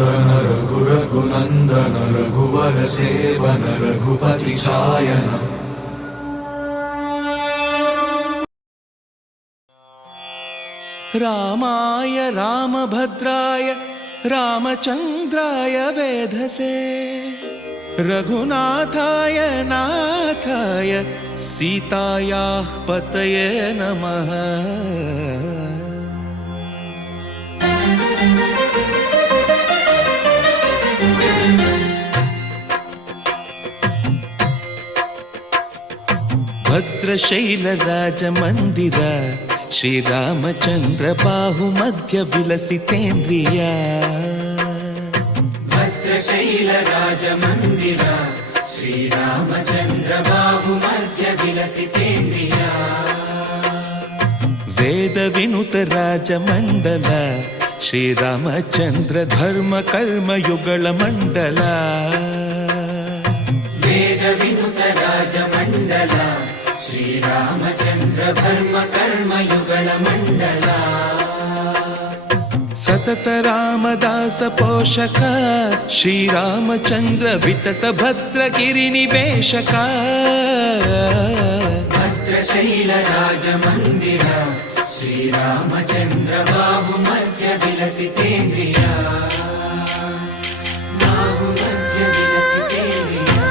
नन्दन रघु रघुनन्दन रघुवर seven Raghupati चायन। रामाय रामभद्राय रामचन्द्राय वेधसे रघुनाथाय नाथाय सीतायाः पतये नमः। भद्रशैलराजमन्दिर श्रीरामचन्द्र बाहुमध्य विलसितेन्द्रिया। भद्रशैलराजमन्दिर श्रीरामचन्द्र बाहुमध्य विलसितेन्द्रिया। वेदविनुत राजमण्डल श्रीरामचन्द्र धर्म कर्म युगल मण्डल। वेदविनुत राजमण्डल श्रीरामचन्द्र धर्म कर्म युगल मण्डल। सतत रामदास पोषक श्रीरामचन्द्र वितत भद्रगिरि निवेशक। भद्रशैल राजमन्दिर श्रीरामचन्द्र बाहुमध्य विलसितेन्द्रिया। बाहुमध्य विलसितेन्द्रिया।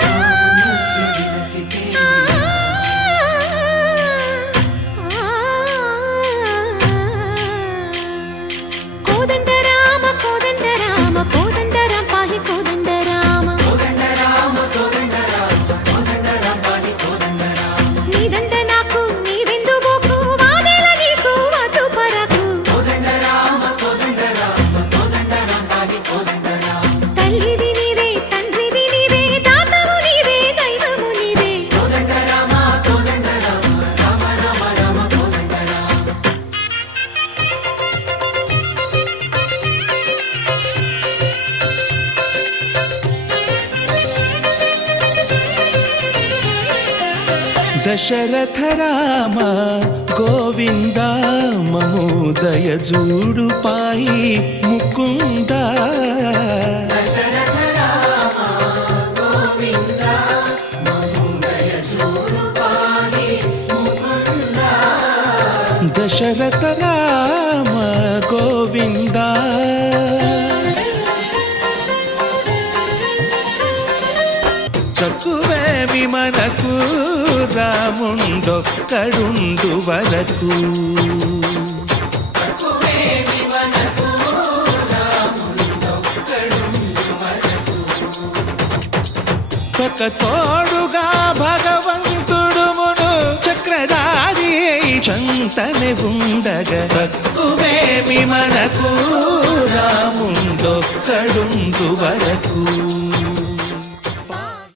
बाहुमध्य विलसितेन्द्रिया। कोदंड राम पाहि कोदंड राम। कोदंड राम पाहि कोदंड राम। नी दंड नाकु नीवेंदु बोकु वादेल नीकु वधु परकु। कोदंड राम पाहि कोदंड राम। तल्लिवि नीवे तंड्रिवि नीवे दातवु नीवे दैवमु नीवे। कोदंड राम राम राम राम कोदंड राम। दशरथ राम गोविंद ममोदय जूडु पाई मुकुंद। दशरथ राम गोविंद ममोदय जूडु पाहि मुकुंद। दशरथ राम गोविंद చక్కువేమి మనకు రాముండొక్కడుండు వరకు. ఒక తోడుగా భగవంతుడుమును చక్రధారి చంతనే ఉండగా తక్కువేమి మనకు రాముండొక్కడుండు వరకు.